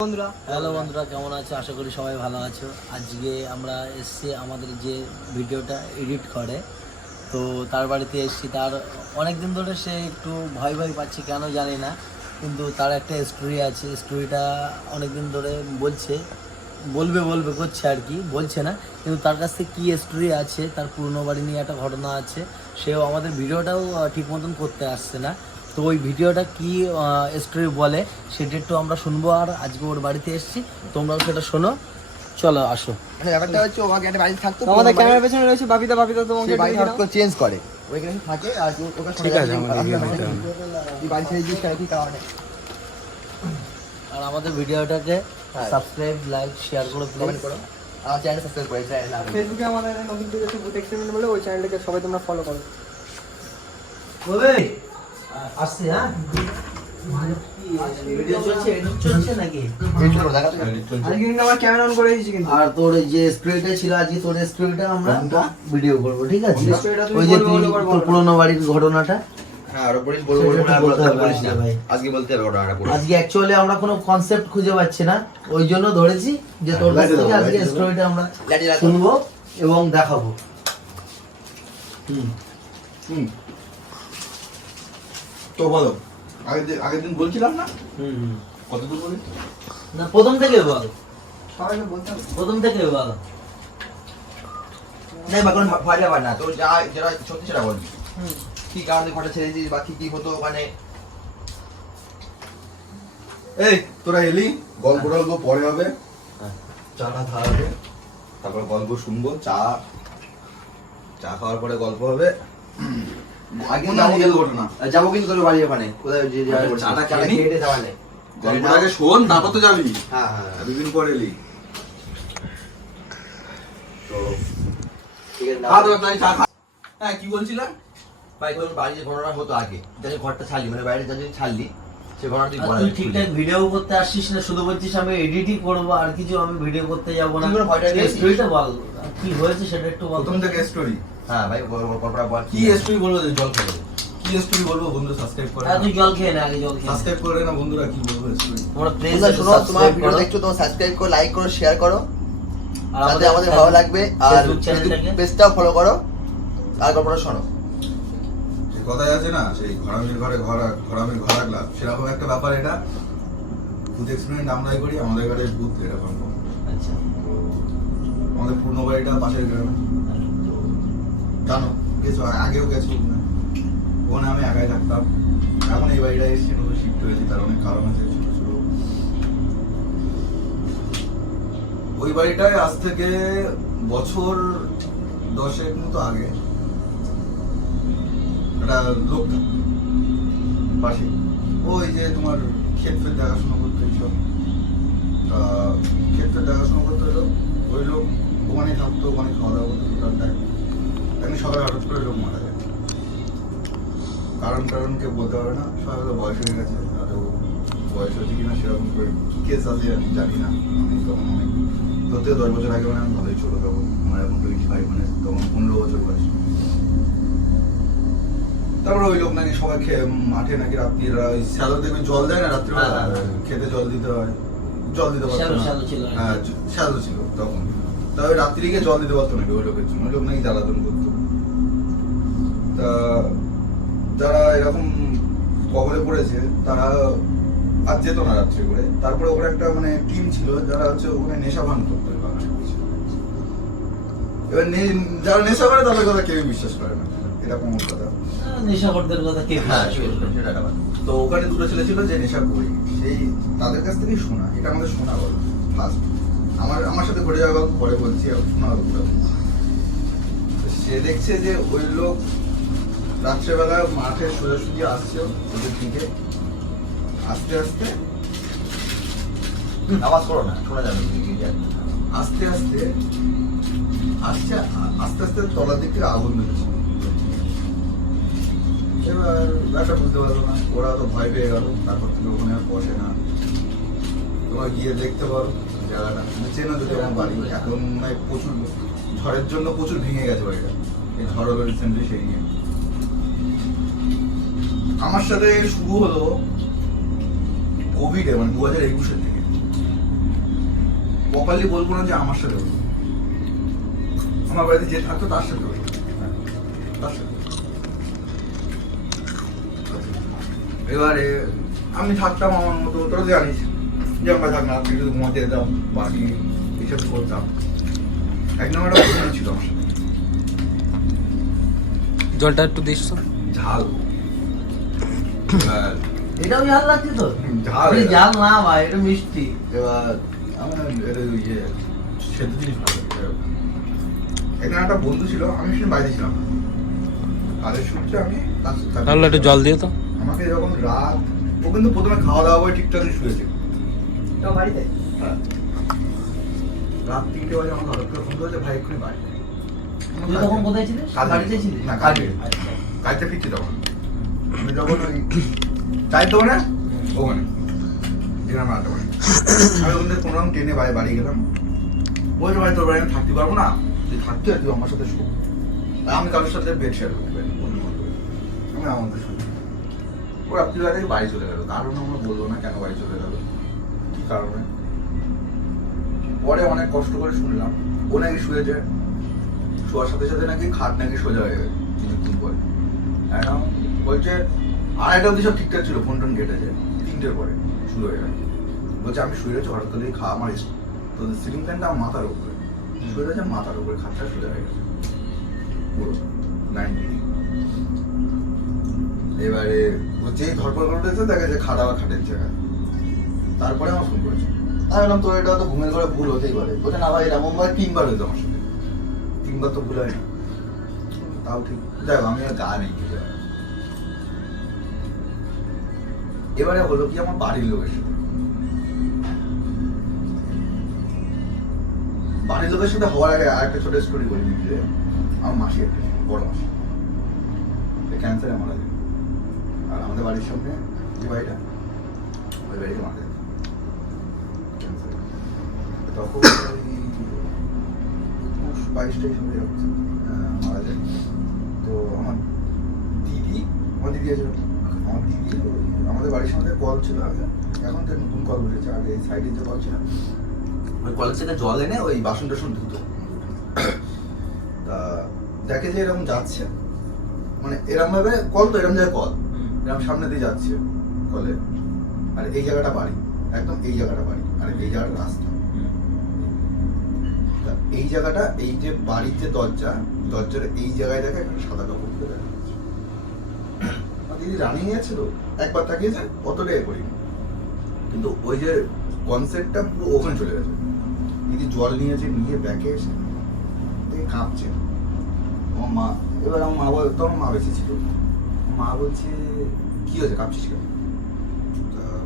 বন্ধুরা। হ্যালো বন্ধুরা, কেমন আছো? আশা করি সবাই ভালো আছো। আজকে আমরা এসছি আমাদের যে ভিডিওটা এডিট করে। তো তার বাড়িতে এসছি। তার অনেক দিন ধরে সে একটু ভয় ভয় পাচ্ছে, কেন জানি না। কিন্তু তার একটা স্টোরি আছে। স্টোরিটা অনেক দিন ধরে বলছে, বলবে বলবে, করছে আর কি, বলছে না। কিন্তু তার কাছ থেকে কী স্টোরি আছে, তার পুরনো বাড়ি নিয়ে একটা ঘটনা আছে, সেও আমাদের ভিডিওটাও ঠিক মতন করতে আসছে না। তো ওই ভিডিওটা কি স্টোরি বলে সেটা একটু আমরা শুনব আর আজকে ওর বাড়িতে এসেছি। তোমরাও সেটা শোনো। চলো আসো। ব্যাপারটা হচ্ছে ও আগে একটা বাড়িতে থাকতো আমাদের ক্যামেরার পেছনে রয়েছে বাবিতা বাবিতা তোমাকে বাড়ি দিয়ে চেঞ্জ করে ওইখানে থাকে আর ওকে ঠিক আছে এই বাড়ি ছেড়ে দিস কি কারণে। আর আমাদের ভিডিওটাকে। সাবস্ক্রাইব লাইক শেয়ার করো কমেন্ট করো। আমার চ্যানেল সাবস্ক্রাইব করে ফেসবুকে আমাদের নতুন এক্সপেরিমেন্ট বলে ওই চ্যানেলটাকে সবাই তোমরা ফলো করো। বলে আসছে হ্যাঁ? ভিডিও চলছে এডিট চলছে নাকি? এই ছোট দেখা তো আজকে কিন্তু আমার ক্যামেরা অন করে কিন্তু। আর তোর যে স্প্রেটা ছিল আজকে তোর স্প্রেটা আমরা ভিডিও করব ঠিক আছে? ওই যে তোর পুরোনো বাড়ির ঘটনাটা। হ্যাঁ আজকে ভাই। আজকে বলতে হবে ঘটনাটা পুরো আজকে অ্যাকচুয়ালি আমরা কোনো কনসেপ্ট খুঁজে পাচ্ছি না। ওই জন্য ধরেছি যে তোর কাছ থেকে আজকে স্টোরিটা আমরা শুনব এবং দেখাবো। হুম। হুম। তো বলো। আগের দিন আগের দিন বলছিলাম না? হুম হুম। কত দূর বলি? না প্রথম থেকে বল। সবাইকে বলতে হবে প্রথম থেকে বল। না বা কোনো ব্যাপার না। তোর যা যেটা সত্যি সেটা বলবি হুম। কি কারণে ঘটে ছেড়ে দিস বা কি কি হতো? মানে এই তোরা এলি গল্প টল্প পরে হবে। হ্যাঁ। চাটা খাওয়া হবে তারপর গল্প শুনব চা। চা খাওয়ার পরে গল্প হবে। যাব real ঘটনা যাব কিন্তু তোর বাড়ি ওখানে। কোথায় যে যে- আরে চাটা চাটা খেয়ে নি। খেয়ে যাওয়া নেই গল্পটা আগে শোন তারপর তো যাবি। হ্যাঁ হ্যাঁ দুদিন পর এলি। তো ঠিক আছে খা তো তাই চা খা। হ্যাঁ কি বলছিলাম? ভাই তোর বাড়ি যে ঘটনা হতো আগে। যাতে ঘরটা ছাড়লি মানে বাইরে যা ছাড়লি সে ঘটনা তুই তুই ঠিকঠাক ভিডিও করতে আসছিস না শুধু বলছিস আমি এডিটই করব আর কিছু আমি ভিডিও করতে যাব না। স্টোরিটা বল কি হয়েছে সেটা একটু বল। প্রথম থেকে স্টোরি হ্যাঁ ভাই গল্পটা বল কি স্টোরি বলব জল খাব কি স্টোরি বলব বন্ধু সাবস্ক্রাইব করে তুই জল খেয়ে নে আগে জল খেয়ে সাবস্ক্রাইব করে না বন্ধুরা কি বলব স্টোরি তোমরা প্লিজ শোনো তোমার ভিডিও দেখছ তোমার সাবস্ক্রাইব করো লাইক করো শেয়ার করো। যাতে আমাদের ভালো লাগবে। আর পেজটাও ফলো করো। আর গল্পটা শোনো। কথাই আছে না সেই ঘরামির ঘরে ঘর ঘরামির ঘর সেরকম একটা ব্যাপার এটা। ভূত এক্সপেরিমেন্ট আমরাই করি আমাদের ঘরে ভূত এরকম। আচ্ছা। আমাদের পুরনো বাড়িটা পাশের গ্রামে। জানো, গেছো আগেও গেছো ওখানে আমি একাই থাকতাম। এখন এই বাড়িটা এসেছি, নতুন শিফট হয়েছি, তার অনেক কারণ আছে, ছোট ছোট। ওই বাড়িটায় আজ থেকে বছর দশেক মতো আগে একটা লোক পাশে। ওই যে তোমার ক্ষেত ফেত দেখাশোনা করতে এইসব তা ক্ষেত ফেত দেখাশোনা করতে হলো ওই লোক ওখানে থাকতো ওখানে খাওয়া দাওয়া করতো, টোটাল টাইম একদিন সকালে হঠাৎ করে লোক মারা যায়। কারণ কারণ কেউ বলতে পারে না সবাই হয়তো বয়স হয়ে গেছে হয়তো বয়স হচ্ছে কিনা সেরকম করে কি কেস আছে আমি জানি না আমি তখন অনেক থেকে দশ বছর আগে মানে আমি ভালোই ছোটো তখন আমার এখন টোয়েন্টি ফাইভ মানে তখন পনেরো বছর বয়স। তারপরে ওই লোক নাকি সবাই খেয়ে মাঠে নাকি রাত্রিরা ওই শ্যালো দেখবে জল দেয় না রাত্রিবেলা হ্যাঁ, হ্যাঁ, হ্যাঁ। খেতে জল দিতে হয়। জল দিতে পারতো না। হ্যাঁ শ্যালো ছিল তখন। তা ওই রাত্রি গিয়ে জল দিতে পারতো না লোকের জন্য লোক নাকি জ্বালাতন করতো। তা যারা এরকম কবলে পড়েছে তারা আর যেত না রাত্রে করে। তারপরে ওখানে একটা মানে টিম ছিল যারা হচ্ছে ওখানে নেশা ভান করতো। এবার যারা নেশা করে তাদের কথা কেউ বিশ্বাস করে না। এরকম কথা? নেশাখোরদের কথা কে হ্যাঁ কথা। তো ওখানে দুটো ছেলে ছিল যে নেশা করি। সেই তাদের কাছ থেকেই শোনা এটা আমাদের শোনা গল্প ফার্স্ট আমার আমার সাথে ঘটে যাওয়া গল্প পরে বলছি শোনা গল্পটা সে দেখছে যে ওই লোক রাত্রেবেলা মাঠে সোজাসুজি আসছে ওদের দিকে। আস্তে আস্তে আওয়াজ করো না শোনা যাবে। আস্তে আস্তে আসছে আস্তে আস্তে তলার দিক আগুন বেরোচ্ছে এবার ব্যাপারটা বুঝতে পারল না ওরা তো ভয় পেয়ে গেল তারপর থেকে ওখানে বসে না। তোমরা গিয়ে দেখতে পারো। জায়গাটা। মানে চেনো যদি আমার বাড়ি। এখন মানে প্রচুর ঝড়ের জন্য প্রচুর ভেঙে গেছে বাড়িটা। এই ঝড় হলো রিসেন্টলি সেই নিয়ে। আমার সাথে শুরু হলো কোভিডে মানে দু হাজার একুশের থেকে। প্রপারলি বলব না যে আমার সাথে হলো। আমার বাড়িতে যে থাকতো তার সাথে হলো। এবারে আমি থাকতাম আমার মতো, তোরা জানিস। যে আমরা আপনি শুধু ঘুমাতে যেতাম বাকি এইসব করতাম এক নম্বর একটা ছিল আমার সাথে জলটা একটু দিস তো ঝাল এটাও ঝাল লাগছে তো ঝাল এটা। ঝাল না ভাই এটা মিষ্টি এবার আমার এটা ওই সেদ্ধ জিনিস ভালো লাগে। এখানে একটা বন্ধু ছিল আমি সেদিন বাইরে ছিলাম। কাজের সূত্রে আমি তার- তার- তাহলে একটু জল দিয়ে তো আমাকে যখন রাত ও কিন্তু প্রথমে খাওয়া দাওয়া করে ঠিকঠাক শুয়েছিল তো বাড়িতে? হ্যাঁ। রাত তিনটে বাজে আমাকে হঠাৎ করে ফোন করেছে ভাই এক্ষুনি বাড়ি। তুই তখন কোথায় ছিলিস? কাজে। বাড়িতে ছিলিস? না, কাজে। আচ্ছা। কাজটা ফিরছি তখন। আমি যখন ওই চাই তো না ওখানে আমার আড্ডা। আমি ওখান থেকে কোনো রকম ট্রেনে বাড়ি বাড়ি গেলাম। বলছে ভাই তোর বাড়ি আমি থাকতে পারব না? তুই থাকতে হয়, তুই আমার সাথে শো। আমি কারোর সাথে বেড শেয়ার করতে পারি। আমি আমাকে শুনি ও রাত্রি বাড়ি চলে গেল। কারণ আমরা বলব না কেন বাড়ি চলে গেল। কারণে। পরে অনেক কষ্ট করে শুনলাম। ও নাকি শুয়েছে। শোয়ার সাথে সাথে নাকি খাট নাকি সোজা হয়ে গেছে কিছুক্ষণ পরে। এখন বলছে, আড়াইটা অব্দি সব ঠিকঠাক ছিল ফোন টোন কেটেছে। তিনটের পরে শুরু হয়ে গেছে। বলছে, আমি শুয়ে রয়েছি হঠাৎ করে খাওয়া আমার তো সিলিং ফ্যানটা আমার মাথার উপরে। শুয়ে রয়েছে মাথার উপরে, খাটটা সোজা হয়ে গেছে। পুরো এবারে যেই ধরপড় করে উঠেছে দেখা যায় খাট আবার খাটের জায়গায়। তারপরে আমার ফোন করেছে। আমি বললাম তোর এটা তো ঘুমের ঘরে ভুল হতেই পারে। বলছে না ভাই এরকম ভাই তিনবার হয়েছে আমার সাথে। তিনবার তো ভুল হয় না। তাও ঠিক। যাই হোক, আমি গা নেই এবারে হলো কি আমার বাড়ির লোকের সাথে বাড়ির লোকের সাথে হওয়ার আগে আর একটা ছোট স্টোরি বলি যে আমার মাসি একটা বড় মাসি। ক্যান্সারে মারা যায়। আর আমাদের বাড়ির সামনে যে বাড়িটা ওই বাড়িতে মারা যায়। তখন একুশ বাইশ তেইশ হবে এরকম মারা যায়। তো আমার দিদি আমার দিদি আছে। আমার দিদি আমাদের বাড়ির সামনে কল ছিল আগে। এখন তো নতুন কল বসেছে আগে সাইডে যে কল ছিল ওই কলের থেকে জল এনে ওই বাসন টাসন ধুতো। তা দেখে যে এরকম যাচ্ছে। মানে এরকম ভাবে কল তো এরকম জায়গায় কল। এরকম সামনে দিয়ে যাচ্ছে কলে। আর এই জায়গাটা বাড়ি। একদম এই জায়গাটা বাড়ি। আর এই জায়গাটা রাস্তা। এই জায়গাটা, এই যে বাড়ির যে দরজা, দরজার এই জায়গায় দেখে একটা সাদা কাপড় পরে দিদি রানিং আছে তো, একবার তাকিয়েছে, অতটা এ করিনি। কিন্তু ওই যে কনসেপ্টটা পুরো ওখানে চলে গেছে। দিদি জল নিয়েছে, নিয়ে ব্যাকে এসে দেখে কাঁপছে। আমার মা, এবার আমার মা বল তখন মা বেঁচে ছিল? মা বলছে, কি হয়েছে? কাঁপছিস কেন?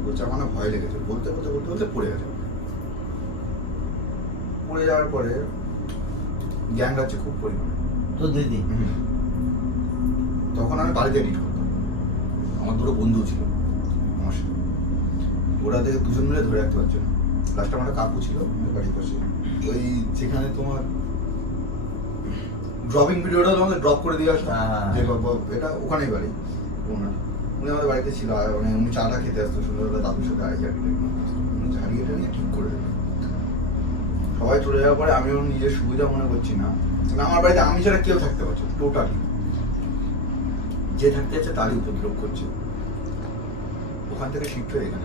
বলছে, আমার ভয় লেগেছে। বলতে বলতে বলতে বলতে পড়ে গেছে। পড়ে যাওয়ার পরে গ্যাং আছে খুব পরিমাণে। তো দিদি তখন আমি বাড়িতে এডিট করতাম। আমার দুটো বন্ধু ছিল আমার সাথে ওরা থেকে দুজন মিলে ধরে রাখতে পারছে না। লাস্টে আমার কাকু ছিল বাড়ির পাশে। ওই যেখানে তোমার ড্রপিং ভিডিওটা তোমাকে ড্রপ করে দিয়ে আসো হ্যাঁ। যে বাবা- এটা ওখানেই বাড়ি ওনার। উনি আমাদের বাড়িতে ছিল আর মানে উনি চাটা খেতে আসতো সন্ধ্যাবেলা দাদুর সাথে আড়াই ঝাড়ি উনি ঝাড়িয়েটা নিয়ে ঠিক করে দিলেন সবাই চলে যাওয়ার পরে আমি ওর নিজের সুবিধা মনে করছি না। আমার বাড়িতে আমি ছাড়া কেউ থাকতে পারছে টোটালি যে থাকতে যাচ্ছে তারই উপদ্রব করছে। ওখান থেকে শিফট হয়ে এখানে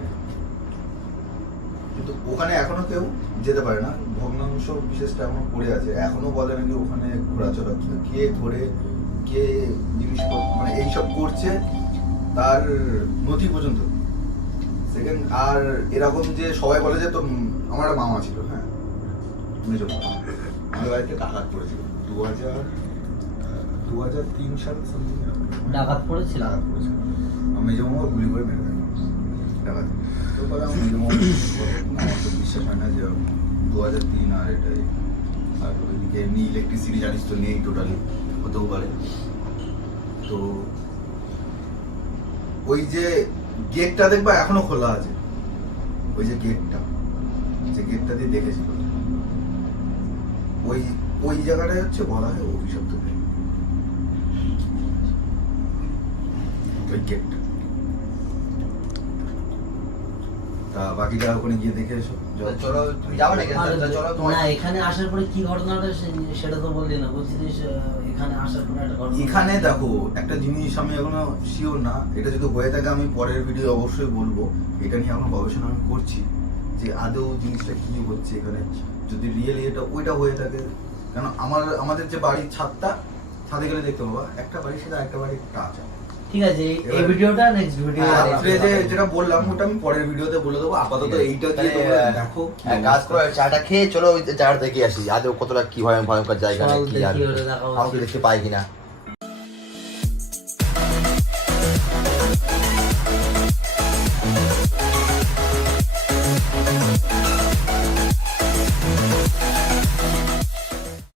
কিন্তু ওখানে এখনও কেউ যেতে পারে না। ভগ্নাংশ বিশেষটা এখনও পড়ে আছে। এখনও বলে নাকি ওখানে ঘোরাচড়া কি- কে ঘোরে কে জিনিসপত্র মানে এইসব করছে তার নথি পর্যন্ত। সেকেন্ড আর এরকম যে সবাই বলে যে তো আমার মামা ছিল হ্যাঁ? মেজো মামা আমাদের বাড়িতে ডাকাত পড়েছিল দু হাজার দু হাজার তিন সাল সামথিং ডাকাত পড়েছিল? ডাকাত পড়েছিল। আমার মেজো মামা গুলি করে মেরে দেয় ডাকাত। তো পরে আমার মেজো মামা আমার তো বিশ্বাস হয় না যে দু হাজার তিন আর এটাই আর ওইদিকে এমনি ইলেকট্রিসিটি জানিস তো নেই টোটালি হতেও পারে। তো ওই যে গেটটা দেখবা এখনও খোলা আছে। ওই যে গেটটা যে গেটটা দিয়ে দেখেছিল। ওই ওই জায়গাটায় হচ্ছে বলা হয় অভিশপ্ত গ্রাম। গেট তা বাকিটা ওখানে গিয়ে দেখে এসো। চলো তুমি যাবে নাকি? চলো না এখানে আসার পরে কি ঘটনাটা সেটা তো বললি না। বলছিস আহ, এখানে আসার পরে একটা ঘটনা। এখানে দেখো একটা জিনিস আমি এখনও শিওর না। এটা যদি হয়ে থাকে আমি পরের ভিডিও অবশ্যই বলব। এটা নিয়ে এখন গবেষণা আমি করছি যে আদৌ জিনিসটা কি হচ্ছে এখানে। যদি রিয়েলি এটা ওইটা হয়ে থাকে। কেন আমার আমাদের যে বাড়ির ছাদটা ছাদে গেলে দেখতে পাবো একটা বাড়ির সাথে একটা বাড়ির টাচ ঠিক আছে এই- ভিডিওটা নেক্সট ভিডিও রাত্রে যে যেটা বললাম ওটা আমি পরের ভিডিওতে বলে দেবো। আপাতত এইটা দিয়ে তোমরা দেখো। এক কাজ করো চাটা খেয়ে চলো ওই চাটা দেখে আসি। আদৌ কতটা কি হয় ভয়ঙ্কর জায়গা কি আর কাউকে দেখতে পাই কিনা।